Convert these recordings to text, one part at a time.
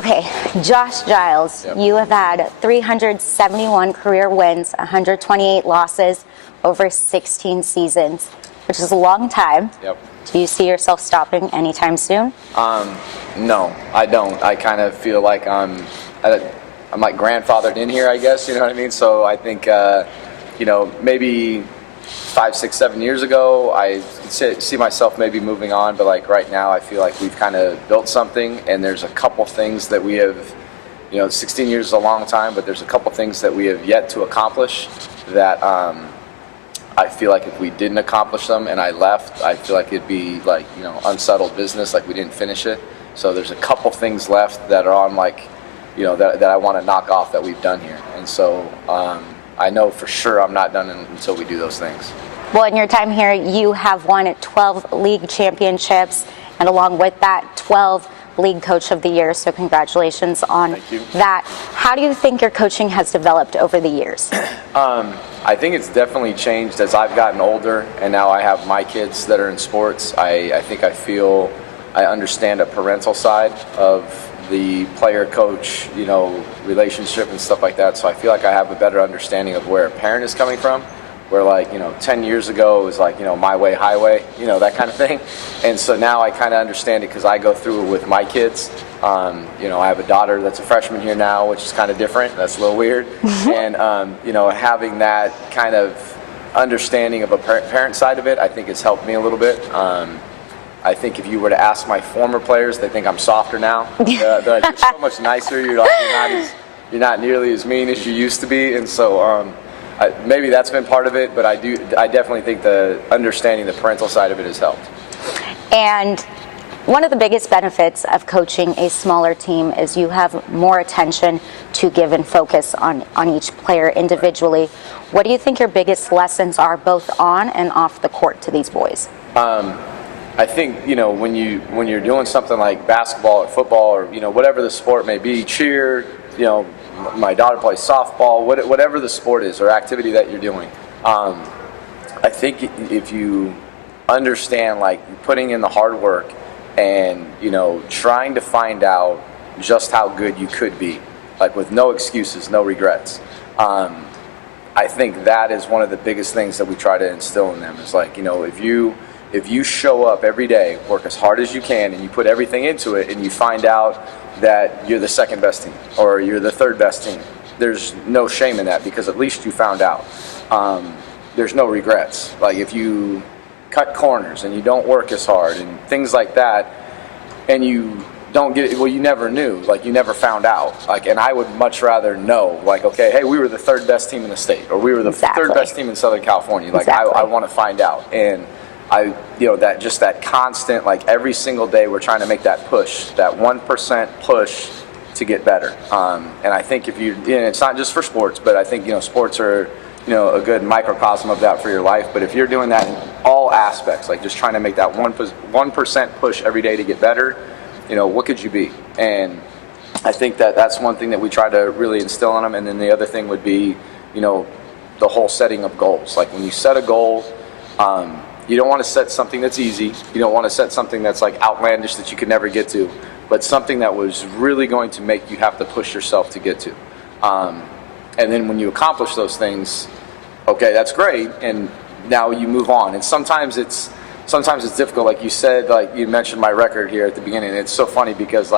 Okay, Josh Giles, Yep. you have had 371 career wins, 128 losses over 16 seasons, which is a long time. Yep. Do you see yourself stopping anytime soon? No, I don't. I kind of feel like I'm like grandfathered in here, I guess. You know what I mean? So I think, maybe 5, 6, 7 years ago, I could see myself maybe moving on. But like right now, I feel like we've kind of built something, and there's a couple things that we have. 16 years is a long time, but there's a couple things that we have yet to accomplish that I feel like if we didn't accomplish them and I left, I feel like it'd be like, unsettled business, like we didn't finish it. So there's a couple things left that are on that I want to knock off that we've done here. And so I know for sure I'm not done until we do those things. Well, in your time here, you have won 12 league championships, and along with that, 12 League Coach of the Year. So congratulations on that. How do you think your coaching has developed over the years? I think it's definitely changed as I've gotten older, and now I have my kids that are in sports. I think I feel I understand a parental side of the player-coach, relationship and stuff like that. So I feel like I have a better understanding of where a parent is coming from. Where 10 years ago it was like, my way, highway, that kind of thing. And so now I kind of understand it because I go through it with my kids. I have a daughter that's a freshman here now, which is kind of different. That's a little weird. And, having that kind of understanding of a parent side of it, I think has helped me a little bit. I think if you were to ask my former players, they think I'm softer now. They're like, you're so much nicer. You're not nearly as mean as you used to be. And so, maybe that's been part of it, but I definitely think the understanding the parental side of it has helped. And one of the biggest benefits of coaching a smaller team is you have more attention to give and focus on each player individually. What do you think your biggest lessons are both on and off the court to these boys? I think, when you're doing something like basketball or football or, whatever the sport may be, cheer, my daughter plays softball, whatever the sport is or activity that you're doing. I think if you understand, putting in the hard work and, trying to find out just how good you could be, with no excuses, no regrets. I think that is one of the biggest things that we try to instill in them is if you show up every day, work as hard as you can, and you put everything into it, and you find out that you're the second best team or you're the third best team, there's no shame in that because at least you found out. There's no regrets. If you cut corners and you don't work as hard and things like that, and you don't get it, well, you never knew. You never found out. And I would much rather know, okay, hey, we were the third best team in the state, or we were the third best team in Southern California. I want to find out. And that constant, every single day we're trying to make that push, that 1% push to get better. And I think it's not just for sports, but I think, sports are, a good microcosm of that for your life. But if you're doing that in all aspects, just trying to make that 1% push every day to get better, what could you be? And I think that's one thing that we try to really instill in them. And then the other thing would be, the whole setting of goals. When you set a goal, you don't want to set something that's easy. You don't want to set something that's outlandish that you could never get to, but something that was really going to make you have to push yourself to get to. And then when you accomplish those things, okay, that's great, and now you move on. And sometimes it's difficult. Like you said, you mentioned my record here at the beginning. It's so funny because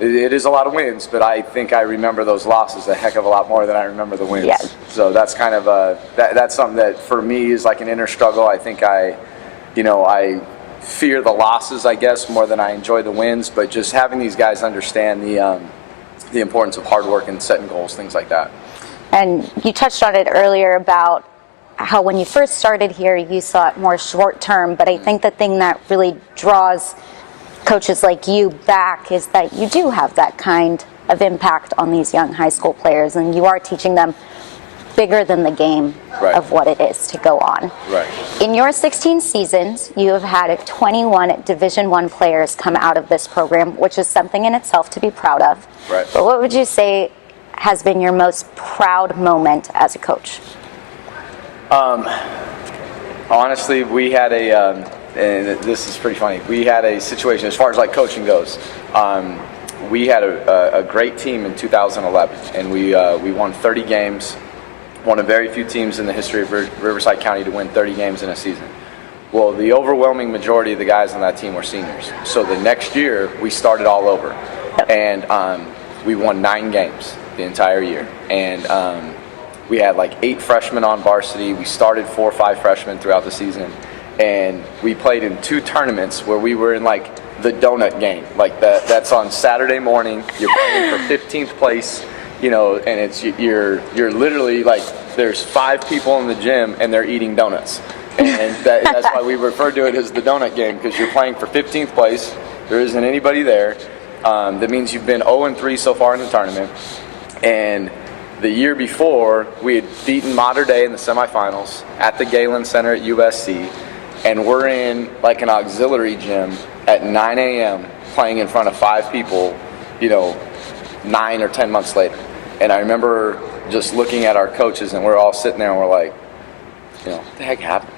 it is a lot of wins, but I think I remember those losses a heck of a lot more than I remember the wins. Yes. So that's kind of that's something that for me is an inner struggle. I think I fear the losses, I guess, more than I enjoy the wins. But just having these guys understand the importance of hard work and setting goals, things like that. And you touched on it earlier about how when you first started here, you saw it more short term. But I think the thing that really draws coaches like you back is that you do have that kind of impact on these young high school players, and you are teaching them bigger than the game of what it is to go on. Right. In your 16 seasons, you have had 21 Division I players come out of this program, which is something in itself to be proud of. Right. But what would you say has been your most proud moment as a coach? Honestly, we had and this is pretty funny. We had a situation as far as coaching goes. we had a great team in 2011, and we won 30 games, one of very few teams in the history of Riverside County to win 30 games in a season. Well, the overwhelming majority of the guys on that team were seniors. So the next year, we started all over. And we won 9 games the entire year. And we had like 8 freshmen on varsity. We started 4 or 5 freshmen throughout the season. And we played in 2 tournaments where we were in like the donut game. Like that's on Saturday morning. You're playing for 15th place, you know, and it's you're literally like there's 5 people in the gym and they're eating donuts. And that's why we refer to it as the donut game, because you're playing for 15th place. There isn't anybody there. That means you've been 0-3 so far in the tournament. And the year before, we had beaten Mater Dei in the semifinals at the Galen Center at USC. And we're in like an auxiliary gym at 9 a.m. playing in front of 5 people, you know, 9 or 10 months later. And I remember just looking at our coaches, and we're all sitting there and we're like, you know, what the heck happened?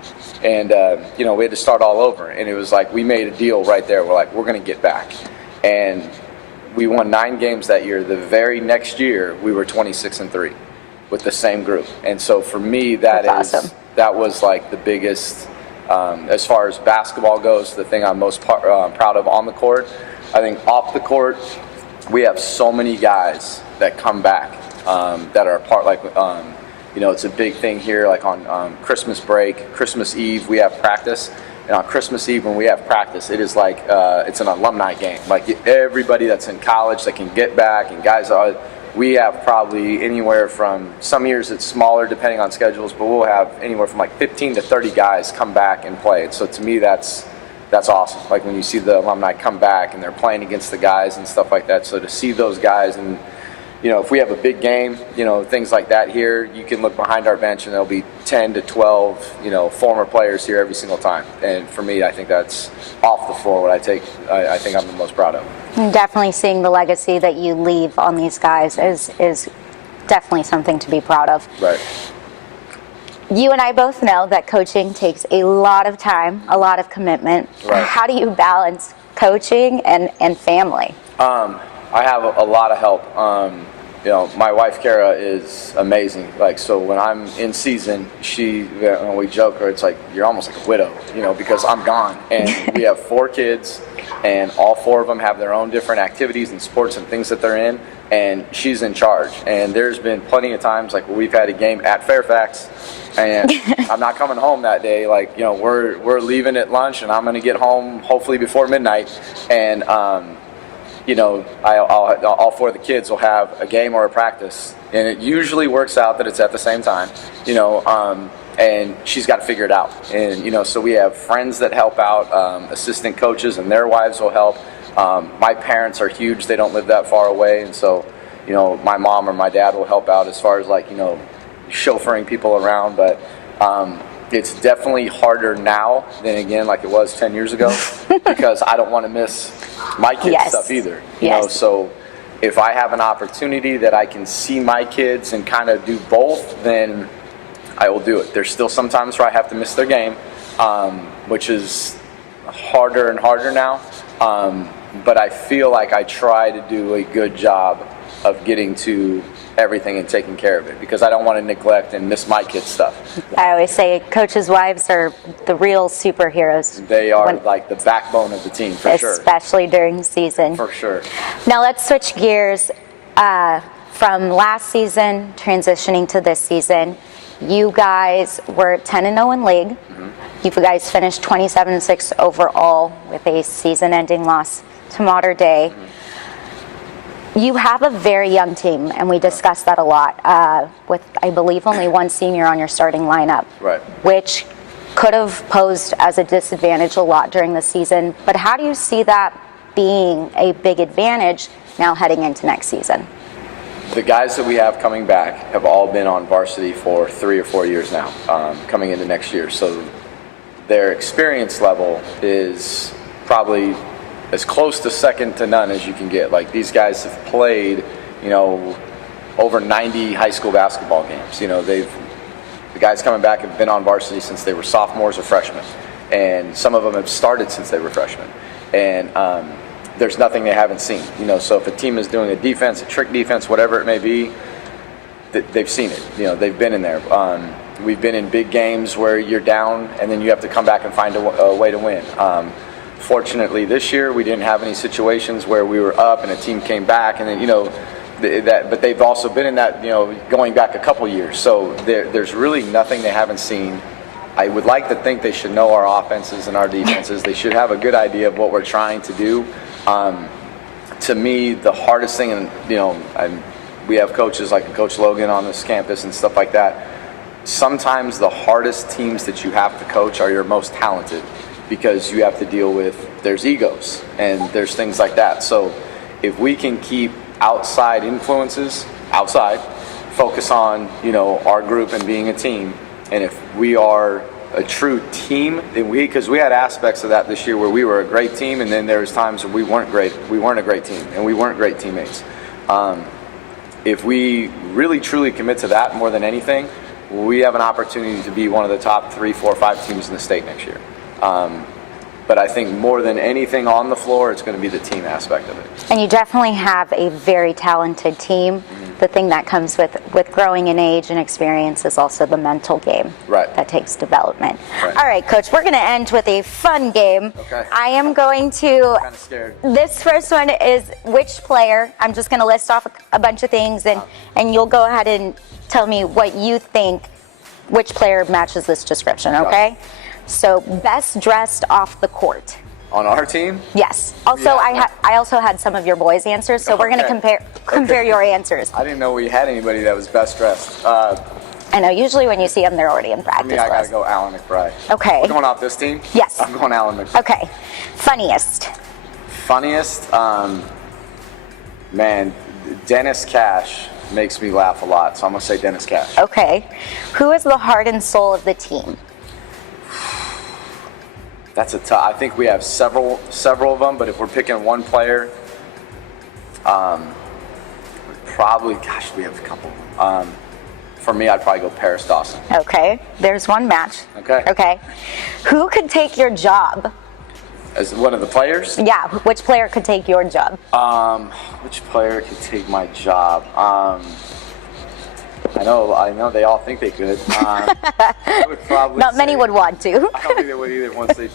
And, you know, we had to start all over. And it was like we made a deal right there. We're like, we're going to get back. And we won 9 games that year. The very next year, we were 26-3 with the same group. And so for me, That's awesome. that was like the biggest, as far as basketball goes, the thing I'm most proud of on the court. I think off the court, we have so many guys that come back that are a part, like, you know, it's a big thing here, like on Christmas break, Christmas Eve, we have practice. And on Christmas Eve, when we have practice, it is like, it's an alumni game. Like everybody that's in college that can get back, and guys, we have probably anywhere from, some years it's smaller depending on schedules, but we'll have anywhere from like 15 to 30 guys come back and play. And so to me, that's awesome. Like when you see the alumni come back and they're playing against the guys and stuff like that. So to see those guys, and you know, if we have a big game, you know, things like that here, you can look behind our bench and there'll be 10 to 12, you know, former players here every single time. And for me, I think that's off the floor what I think I'm the most proud of. Definitely seeing the legacy that you leave on these guys is definitely something to be proud of. Right. You and I both know that coaching takes a lot of time, a lot of commitment. Right. How do you balance coaching and family? I have a lot of help. You know, my wife Kara is amazing. Like, so when I'm in season, when we joke her, it's like you're almost like a widow, you know, because I'm gone, and we have 4 kids, and all 4 of them have their own different activities and sports and things that they're in, and she's in charge. And there's been plenty of times like where we've had a game at Fairfax, and I'm not coming home that day. Like, you know, we're leaving at lunch, and I'm going to get home hopefully before midnight, and you know, all 4 of the kids will have a game or a practice, and it usually works out that it's at the same time, you know, and she's got to figure it out. And, you know, so we have friends that help out, assistant coaches, and their wives will help. My parents are huge. They don't live that far away, and so, you know, my mom or my dad will help out as far as, like, you know, chauffeuring people around. But it's definitely harder now than, again, like it was 10 years ago, because I don't want to miss my kids' stuff either. You know, so if I have an opportunity that I can see my kids and kind of do both, then I will do it. There's still some times where I have to miss their game, which is harder and harder now. But I feel like I try to do a good job of getting to everything and taking care of it, because I don't want to neglect and miss my kids' stuff. I always say coaches' wives are the real superheroes. They are like the backbone of the team, for sure. Especially during the season. For sure. Now let's switch gears from last season transitioning to this season. You guys were 10-0 in league. Mm-hmm. You guys finished 27-6 overall with a season-ending loss to Mater Dei. Mm-hmm. You have a very young team, and we discussed that a lot, with, I believe, only 1 senior on your starting lineup, right, which could have posed as a disadvantage a lot during the season. But how do you see that being a big advantage now heading into next season? The guys that we have coming back have all been on varsity for 3 or 4 years now, coming into next year. So their experience level is probably as close to second to none as you can get. Like, these guys have played, you know, over 90 high school basketball games. You know, the guys coming back have been on varsity since they were sophomores or freshmen, and some of them have started since they were freshmen. And there's nothing they haven't seen. You know, so if a team is doing a defense, a trick defense, whatever it may be, they've seen it. You know, they've been in there. We've been in big games where you're down and then you have to come back and find a way to win. Fortunately, this year we didn't have any situations where we were up and a team came back, and then, you know, but they've also been in that, you know, going back a couple years. So there's really nothing they haven't seen. I would like to think they should know our offenses and our defenses. They should have a good idea of what we're trying to do. To me, the hardest thing, and you know, we have coaches like Coach Logan on this campus and stuff like that. Sometimes the hardest teams that you have to coach are your most talented, because you have to deal with, there's egos and there's things like that. So if we can keep outside influences outside, focus on, you know, our group and being a team, and if we are a true team, then because we had aspects of that this year where we were a great team, and then there was times where we weren't a great team, and we weren't great teammates. If we really truly commit to that more than anything, we have an opportunity to be one of the top 3, 4, 5 teams in the state next year. But I think more than anything on the floor, it's going to be the team aspect of it. And you definitely have a very talented team. Mm-hmm. The thing that comes with growing in age and experience is also the mental game. Right. That takes development. Right. All right, Coach, we're going to end with a fun game. Okay. I am going to... I'm kind of scared. This first one is which player. I'm just going to list off a bunch of things, and you'll go ahead and tell me what you think, which player matches this description, okay? So, best dressed off the court. On our team? Yes. Also, Yeah. I also had some of your boys' answers, so we're going to compare your answers. I didn't know we had anybody that was best dressed. I know. Usually, when you see them, they're already in practice. I got to go Alan McBride. Okay. We're going off this team? Yes. I'm going Alan McBride. Okay. Funniest. Funniest? Man, Dennis Cash makes me laugh a lot, so I'm going to say Dennis Cash. Okay. Who is the heart and soul of the team? That's a tough. I think we have several of them, but if we're picking one player, probably, gosh, we have a couple. For me, I'd probably go Paris Dawson. Okay, there's one match. Okay. Who could take your job? As one of the players? Yeah, which player could take your job? Which player could take my job? I know they all think they could. I would probably Not many would want to. I don't think they would either once they...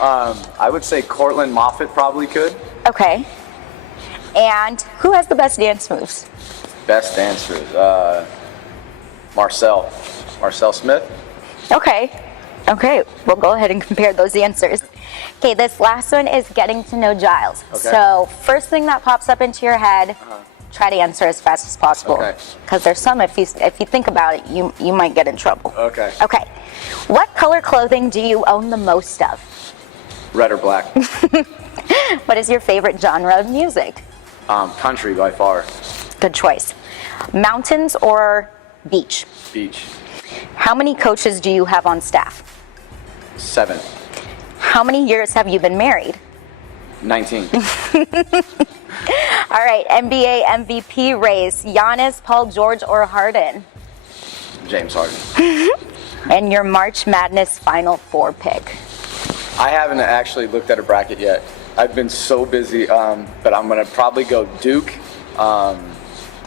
I would say Cortland Moffitt probably could. Okay. And who has the best dance moves? Best dancers? Marcel Smith. Okay. We'll go ahead and compare those answers. Okay, this last one is getting to know Giles. Okay. So first thing that pops up into your head, try to answer as fast as possible. Okay. Because there's some, if you think about it, you might get in trouble. Okay. Okay. What color clothing do you own the most of? Red or black? What is your favorite genre of music? Country by far. Good choice. Mountains or beach? Beach. How many coaches do you have on staff? 7. How many years have you been married? 19. All right, NBA MVP race, Giannis, Paul George, or Harden? James Harden. And your March Madness Final Four pick? I haven't actually looked at a bracket yet. I've been so busy, but I'm going to probably go Duke. I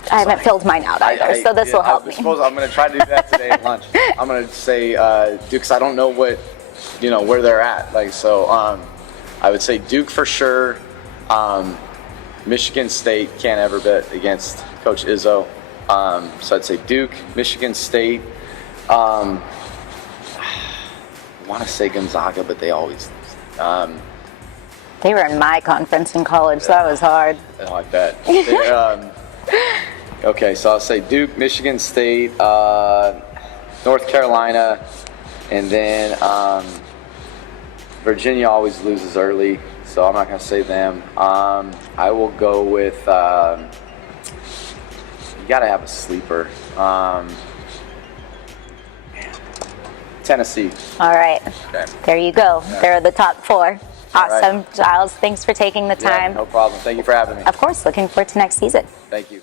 haven't filled mine out either, so this will help me. I'm going to try to do that today at lunch. I'm going to say Duke, because I don't know where they're at. I would say Duke for sure. Michigan State can't ever bet against Coach Izzo. So I'd say Duke, Michigan State. I want to say Gonzaga, but they always lose. They were in my conference in college, so that was hard. I bet. Okay, so I'll say Duke, Michigan State, North Carolina, and then Virginia always loses early, so I'm not going to say them. I will go with, you got to have a sleeper. Tennessee. All right. Okay. There you go. Yeah. There are the top 4. Awesome. Right. Giles, thanks for taking the time. Yeah, no problem. Thank you for having me. Of course, looking forward to next season. Thank you.